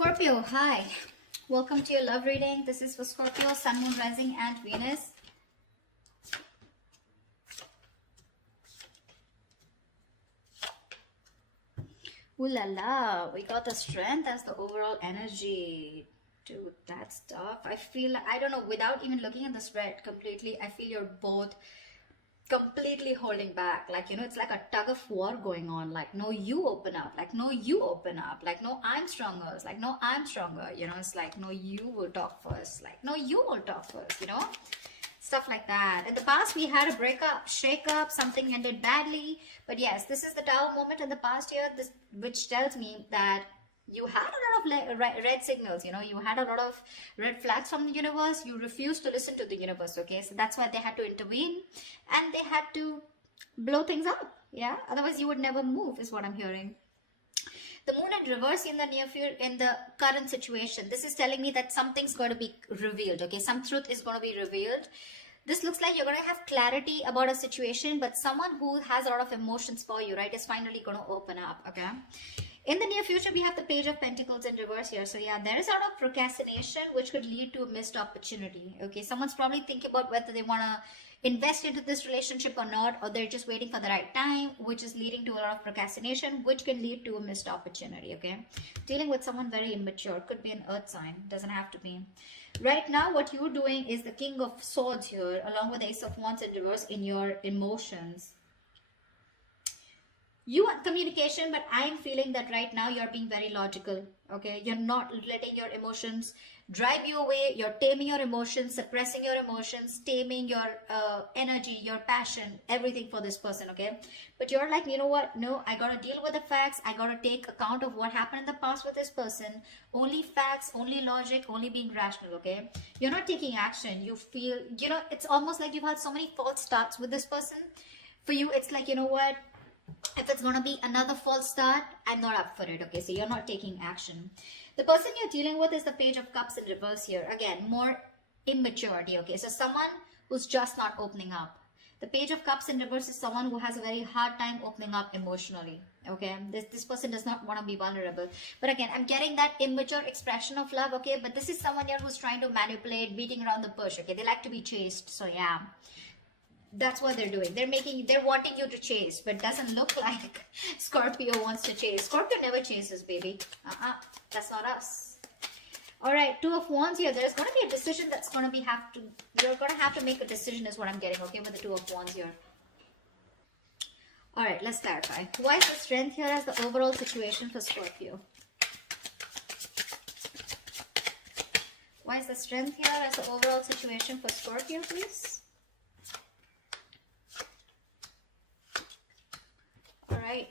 Scorpio, hi. Welcome to your love reading. This is for Scorpio, Sun, Moon, Rising, and Venus. Ooh la la, we got the Strength as the overall energy. Dude, that's tough. I feel, I don't know, without even looking at the spread completely, I feel you're both completely holding back. Like, it's like a tug of war going on. Like, no, you open up. Like, no, you open up. Like, no, I'm stronger. It's like, no, I'm stronger. It's like, no, you will talk first. Like, no, you will talk first, Stuff like that. In the past, we had a breakup, shake-up, something ended badly. But yes, this is the Tower moment in the past year, which tells me that you had a lot of red signals, you had a lot of red flags from the universe. You refused to listen to the universe, okay? So that's why they had to intervene and they had to blow things up, yeah? Otherwise, you would never move, is what I'm hearing. The moon in reverse in the near future, in the current situation. This is telling me that something's going to be revealed, okay? Some truth is going to be revealed. This looks like you're going to have clarity about a situation, but someone who has a lot of emotions for you, right, is finally going to open up, okay? In the near future, we have the Page of Pentacles in reverse here. So yeah, there is a lot of procrastination, which could lead to a missed opportunity, okay? Someone's probably thinking about whether they want to invest into this relationship or not, or they're just waiting for the right time, which is leading to a lot of procrastination, which can lead to a missed opportunity, okay? Dealing with someone very immature, could be an earth sign, doesn't have to be. Right now, what you're doing is the King of Swords here, along with the Ace of Wands in reverse in your emotions. You want communication, but I'm feeling that right now you're being very logical, okay? You're not letting your emotions drive you away. You're taming your emotions, suppressing your emotions, taming your energy, your passion, everything for this person, okay? But you're like, you know what? No, I gotta deal with the facts. I gotta take account of what happened in the past with this person. Only facts, only logic, only being rational, okay? You're not taking action. You feel, it's almost like you've had so many false starts with this person. For you, it's like, you know what? If it's going to be another false start, I'm not up for it, okay? So you're not taking action. The person you're dealing with is the Page of Cups in reverse here. Again, more immaturity, okay? So someone who's just not opening up. The Page of Cups in reverse is someone who has a very hard time opening up emotionally, okay? This person does not want to be vulnerable. But again, I'm getting that immature expression of love, okay? But this is someone here who's trying to manipulate, beating around the bush, okay? They like to be chased, so yeah. That's what they're doing. They're wanting you to chase, but doesn't look like Scorpio wants to chase. Scorpio never chases, baby. That's not us. All right, Two of Wands here. There's going to be a decision that's going to be you're going to have to make a decision is what I'm getting, okay, with the Two of Wands here. All right, let's clarify. Why is the Strength here as the overall situation for Scorpio? Why is the Strength here as the overall situation for Scorpio, please? Right.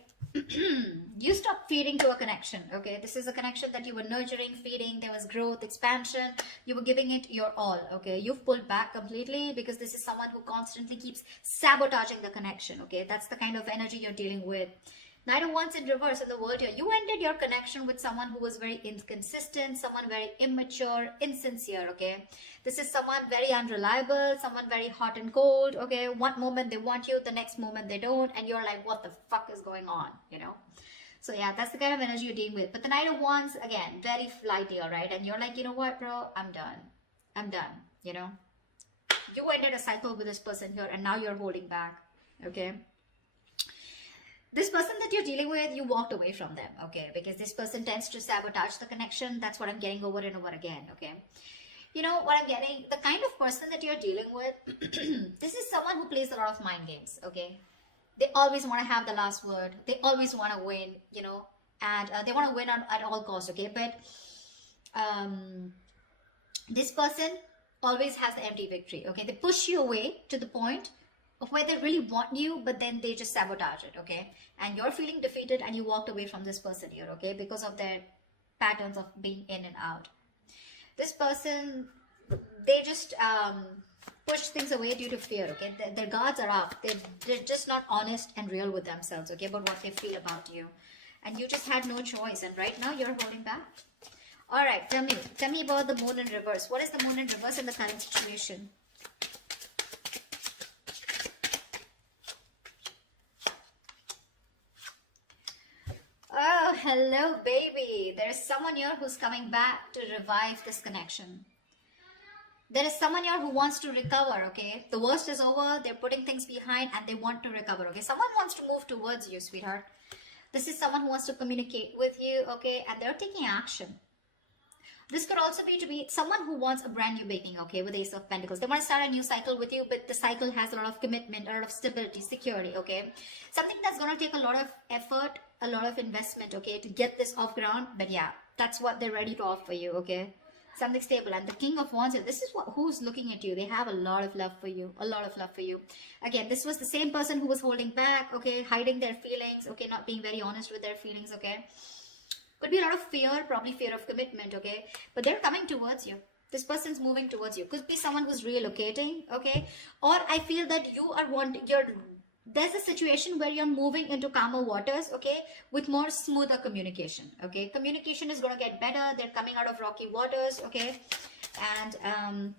You stop feeding to a connection, okay? This is a connection that you were nurturing, feeding. There was growth, expansion. You were giving it your all, okay? You've pulled back completely because this is someone who constantly keeps sabotaging the connection, okay? That's the kind of energy you're dealing with. Knight of Wands in reverse in the world here. You ended your connection with someone who was very inconsistent, someone very immature, insincere, okay? This is someone very unreliable, someone very hot and cold, okay? One moment they want you, the next moment they don't, and you're like, what the fuck is going on, So yeah, that's the kind of energy you're dealing with. But the Knight of Wands, again, very flighty, all right? And you're like, you know what, bro? I'm done. I'm done, You ended a cycle with this person here, and now you're holding back, okay? This person that you're dealing with, you walked away from them, okay? Because this person tends to sabotage the connection. That's what I'm getting over and over again, okay? What I'm getting, the kind of person that you're dealing with, this is someone who plays a lot of mind games, okay? They always want to have the last word. They always want to win, and they want to win at all costs, okay? But this person always has the empty victory, okay? They push you away to the point of where they really want you, but then they just sabotage it, okay? And you're feeling defeated and you walked away from this person here, okay? Because of their patterns of being in and out. This person, they just push things away due to fear, okay? Their guards are up. They're just not honest and real with themselves, okay? About what they feel about you. And you just had no choice. And right now you're holding back. All right, tell me about the Moon in reverse. What is the Moon in reverse in the current situation? Hello, baby. There is someone here who's coming back to revive this connection. There is someone here who wants to recover, okay? The worst is over. They're putting things behind and they want to recover, okay? Someone wants to move towards you, sweetheart. This is someone who wants to communicate with you, okay? And they're taking action. This could also be to be someone who wants a brand new beginning, okay, with Ace of Pentacles. They want to start a new cycle with you, but the cycle has a lot of commitment, a lot of stability, security, okay? Something that's going to take a lot of effort, a lot of investment, okay, to get this off ground. But yeah, that's what they're ready to offer you, okay? Something stable. And the King of Wands, this is who's looking at you. They have a lot of love for you, a lot of love for you. Again, this was the same person who was holding back, okay, hiding their feelings, okay, not being very honest with their feelings, okay? Could be a lot of fear, probably fear of commitment, okay? But they're coming towards you. This person's moving towards you. Could be someone who's relocating, okay? Or I feel that you are there's a situation where you're moving into calmer waters, okay? With more smoother communication, okay? Communication is going to get better. They're coming out of rocky waters, okay? And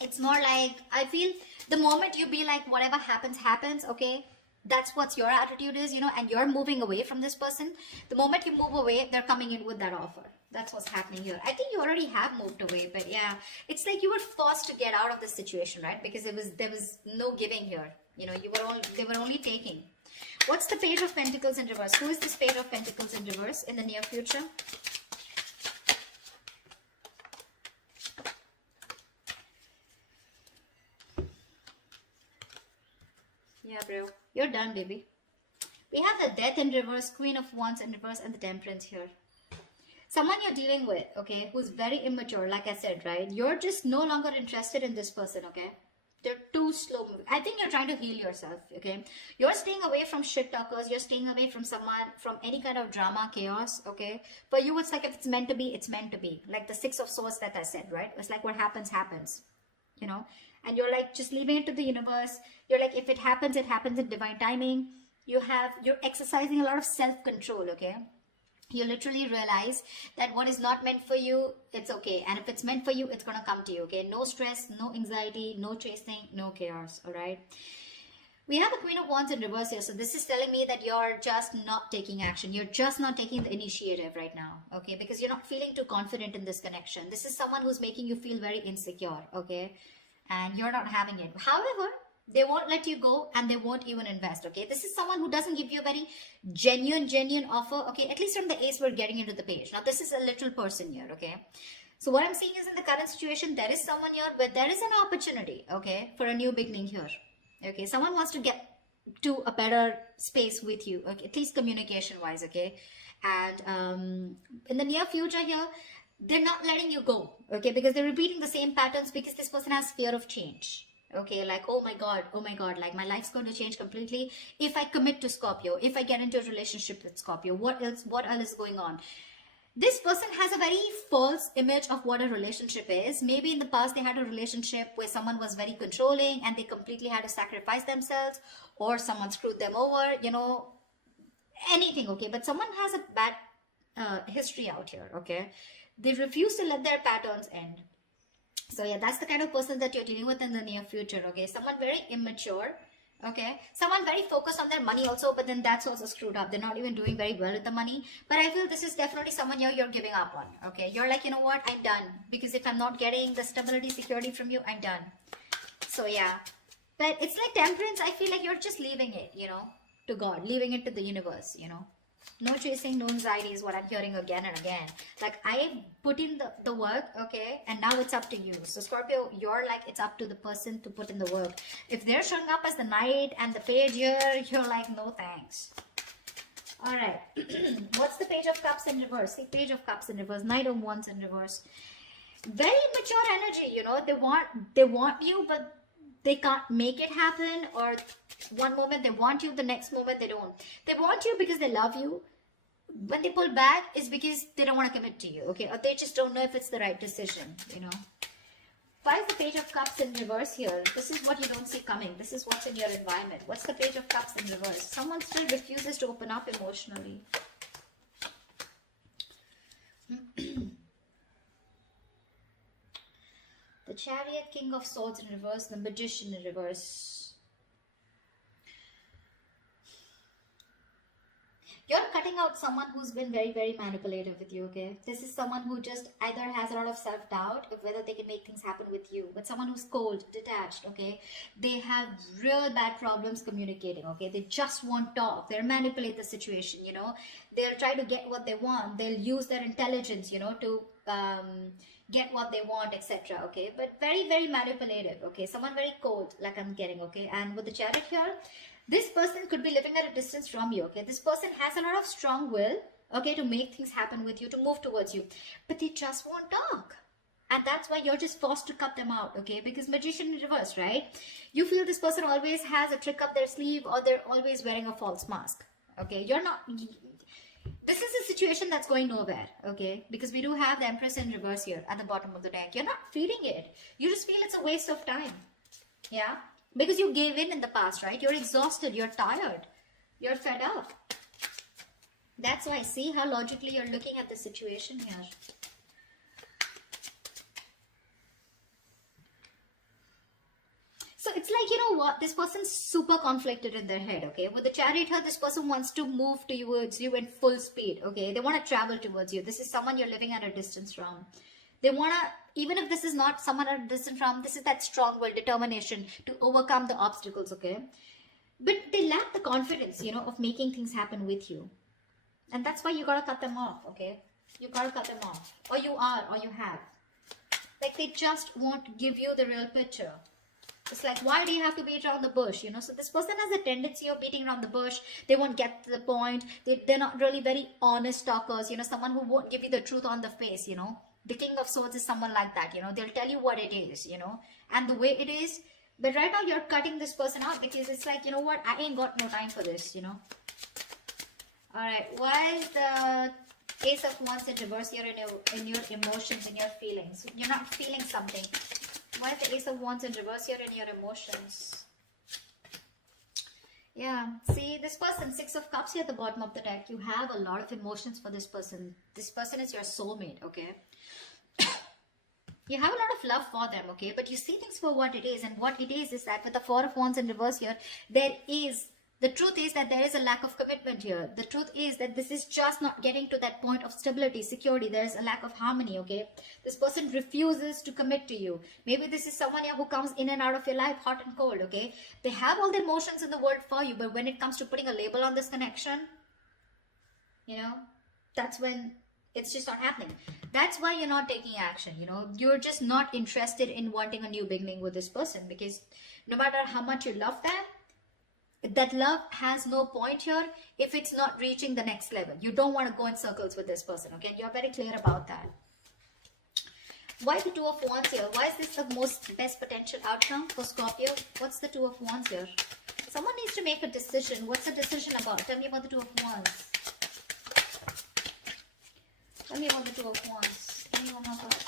it's more like, I feel the moment you be like, whatever happens, happens, okay? That's what your attitude is, you know, and you're moving away from this person. The moment you move away, they're coming in with that offer. That's what's happening here. I think you already have moved away, but yeah, it's like you were forced to get out of this situation, right? Because there was no giving here. You know, they were only taking. What's the Page of Pentacles in reverse? Who is this Page of Pentacles in reverse in the near future? Yeah, bro. You're done, baby. We have the Death in reverse, Queen of Wands in reverse, and the Temperance here. Someone you're dealing with, okay, who's very immature, like I said, right? You're just no longer interested in this person, okay? They're too slow moving. I think you're trying to heal yourself, okay? You're staying away from shit talkers. You're staying away from someone, from any kind of drama, chaos, okay? For you, it's like if it's meant to be, it's meant to be. Like the Six of Swords that I said, right? It's like what happens, happens, you know? And you're like just leaving it to the universe. You're like, if it happens in divine timing. You're exercising a lot of self-control, okay? You literally realize that what is not meant for you, it's okay. And if it's meant for you, it's going to come to you, okay? No stress, no anxiety, no chasing, no chaos, all right? We have a Queen of Wands in reverse here. So this is telling me that you're just not taking action. You're just not taking the initiative right now, okay? Because you're not feeling too confident in this connection. This is someone who's making you feel very insecure, okay? And you're not having it. However, they won't let you go and they won't even invest, okay? This is someone who doesn't give you a very genuine offer, okay? At least from the Ace, we're getting into the Page. Now, this is a little person here, okay? So what I'm seeing is in the current situation, there is someone here where there is an opportunity, okay, for a new beginning here, okay? Someone wants to get to a better space with you, okay? At least communication-wise, okay? And in the near future here, they're not letting you go, okay? Because they're repeating the same patterns because this person has fear of change. Okay, like, oh my God, like my life's going to change completely if I commit to Scorpio, if I get into a relationship with Scorpio, what else is going on? This person has a very false image of what a relationship is. Maybe in the past they had a relationship where someone was very controlling and they completely had to sacrifice themselves, or someone screwed them over, you know, anything, okay? But someone has a bad history out here, okay? They refuse to let their patterns end. So yeah, that's the kind of person that you're dealing with in the near future, okay? Someone very immature, okay? Someone very focused on their money also, but then that's also screwed up. They're not even doing very well with the money. But I feel this is definitely someone you're giving up on, okay? You're like, you know what? I'm done. Because if I'm not getting the stability, security from you, I'm done. So yeah. But it's like Temperance. I feel like you're just leaving it, you know, to God. Leaving it to the universe, you know? No chasing, no anxiety is what I'm hearing again and again. Like, I put in the work, okay? And now it's up to you. So, Scorpio, you're like, it's up to the person to put in the work. If they're showing up as the Knight and the Page here, you're like, no thanks. All right. What's the Page of Cups in reverse? The Page of Cups in reverse. Knight of Wands in reverse. Very mature energy, you know? They want you, but they can't make it happen. Or one moment they want you, the next moment they don't. They want you because they love you. When they pull back, it's because they don't want to commit to you, okay? Or they just don't know if it's the right decision, you know? Why is the Page of Cups in reverse here? This is what you don't see coming. This is what's in your environment. What's the Page of Cups in reverse? Someone still refuses to open up emotionally. The Chariot, King of Swords in reverse, the Magician in reverse. You're cutting out someone who's been very, very manipulative with you, okay? This is someone who just either has a lot of self-doubt of whether they can make things happen with you, but someone who's cold, detached, okay? They have real bad problems communicating, okay? They just won't talk. They'll manipulate the situation, you know? They'll try to get what they want. They'll use their intelligence, you know, to get what they want, etc., okay? But very, very manipulative, okay? Someone very cold, like I'm getting, okay? And with the Chariot here, this person could be living at a distance from you, okay? This person has a lot of strong will, okay, to make things happen with you, to move towards you, but they just won't talk. And that's why you're just forced to cut them out, okay? Because Magician in reverse, right? You feel this person always has a trick up their sleeve, or they're always wearing a false mask, okay? You're not... This is a situation that's going nowhere, okay? Because we do have the Empress in reverse here at the bottom of the deck. You're not feeling it. You just feel it's a waste of time, yeah? Because you gave in the past, right? You're exhausted, you're tired, you're fed up. That's why, see how logically you're looking at the situation here. So it's like, you know what, this person's super conflicted in their head, okay? With the Chariot here, this person wants to move towards you in full speed, okay? They want to travel towards you. This is someone you're living at a distance from. They want to, even if this is not someone at a distance from, this is that strong will, determination to overcome the obstacles, okay? But they lack the confidence, you know, of making things happen with you. And that's why you got to cut them off, okay? You got to cut them off. Or you are, or you have. Like, they just won't give you the real picture. It's like, why do you have to beat around the bush, you know? So this person has a tendency of beating around the bush. They won't get to the point. They're not really very honest talkers, you know, someone who won't give you the truth on the face, you know? The King of Swords is someone like that, you know, they'll tell you what it is, you know, and the way it is. But right now you're cutting this person out because it's like, you know what, I ain't got no time for this, you know. All right, why is the Ace of Wands in reverse here in your emotions, in your feelings? You're not feeling something. Why is the Ace of Wands in reverse here in your emotions? Yeah, see, this person, Six of Cups here at the bottom of the deck, you have a lot of emotions for this person. This person is your soulmate, okay? You have a lot of love for them, okay? But you see things for what it is. And what it is that with the Four of Wands in reverse here, the truth is that there is a lack of commitment here. The truth is that this is just not getting to that point of stability, security. There is a lack of harmony, okay? This person refuses to commit to you. Maybe this is someone here who comes in and out of your life, hot and cold, okay? They have all the emotions in the world for you, but when it comes to putting a label on this connection, you know, that's when it's just not happening. That's why you're not taking action, you know. You're just not interested in wanting a new beginning with this person, because no matter how much you love them, that love has no point here if it's not reaching the next level. You don't want to go in circles with this person, okay? You're very clear about that. Why the Two of Wands here? Why is this the best potential outcome for Scorpio? What's the Two of Wands here? Someone needs to make a decision. What's the decision about? Tell me about the Two of Wands. Tell me about the Two of Wands. Tell me about that.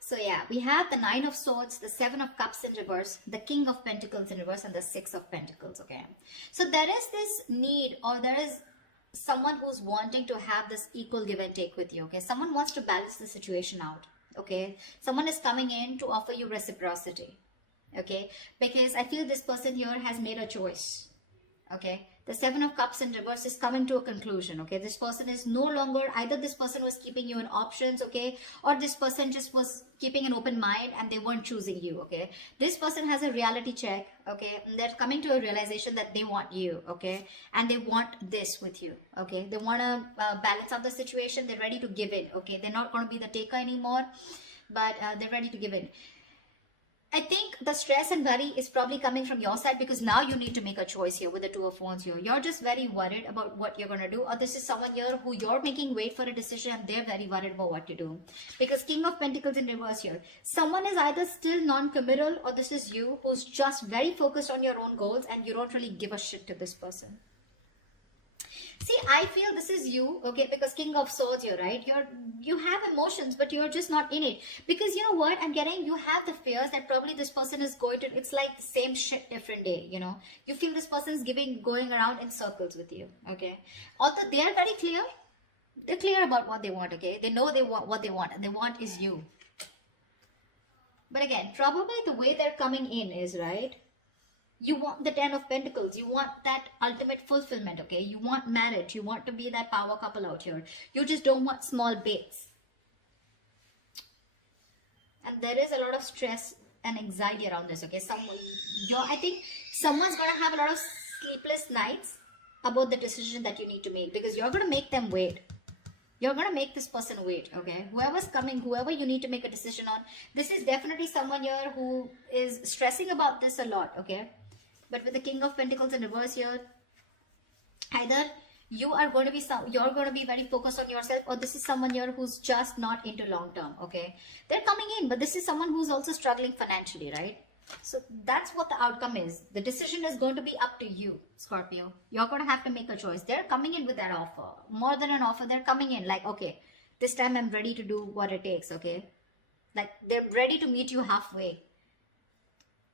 So yeah, we have the Nine of Swords, the Seven of Cups in reverse, the King of Pentacles in reverse, and the Six of Pentacles, okay? So there is this need, or there is someone who's wanting to have this equal give and take with you, okay? Someone wants to balance the situation out, okay? Someone is coming in to offer you reciprocity, okay? Because I feel this person here has made a choice, okay? The Seven of Cups in reverse is coming to a conclusion, okay? This person is no longer, either this person was keeping you in options, okay? Or this person just was keeping an open mind and they weren't choosing you, okay? This person has a reality check, okay? And they're coming to a realization that they want you, okay? And they want this with you, okay? They want to balance out the situation. They're ready to give in, okay? They're not going to be the taker anymore, but they're ready to give in. I think the stress and worry is probably coming from your side, because now you need to make a choice here with the Two of Wands here. You're just very worried about what you're going to do, or this is someone here who you're making wait for a decision and they're very worried about what to do. Because King of Pentacles in reverse here. Someone is either still non-committal, or this is you who's just very focused on your own goals and you don't really give a shit to this person. See, I feel this is you, okay, because King of Swords here, right? You have emotions, but you're just not in it. Because you know what? I'm getting, you have the fears that probably this person is going to, it's like the same shit, different day, you know? You feel this person is going around in circles with you, okay? Although they are very clear, they're clear about what they want, okay? They know they want what they want, and they want is you. But again, probably the way they're coming in is, right? You want the 10 of Pentacles. You want that ultimate fulfillment, okay? You want marriage. You want to be that power couple out here. You just don't want small baits. And there is a lot of stress and anxiety around this, okay? I think someone's going to have a lot of sleepless nights about the decision that you need to make, because you're going to make them wait. You're going to make this person wait, okay? Whoever's coming, whoever you need to make a decision on, this is definitely someone here who is stressing about this a lot, okay? But with the King of Pentacles in reverse here, either you're going to be very focused on yourself, or this is someone here who's just not into long term, okay? They're coming in, but this is someone who's also struggling financially, right? So that's what the outcome is. The decision is going to be up to you, Scorpio. You're going to have to make a choice. They're coming in with that offer. More than an offer, they're coming in like, okay, this time I'm ready to do what it takes, okay? Like, they're ready to meet you halfway.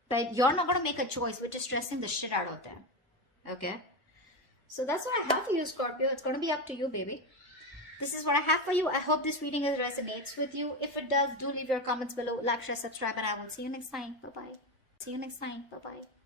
But you're not going to make a choice, which is stressing the shit out of them, okay? So that's what I have for you, Scorpio. It's going to be up to you, baby. This is what I have for you. I hope this reading resonates with you. If it does, do leave your comments below. Like, share, subscribe, and I will see you next time. Bye-bye. See you next time. Bye-bye.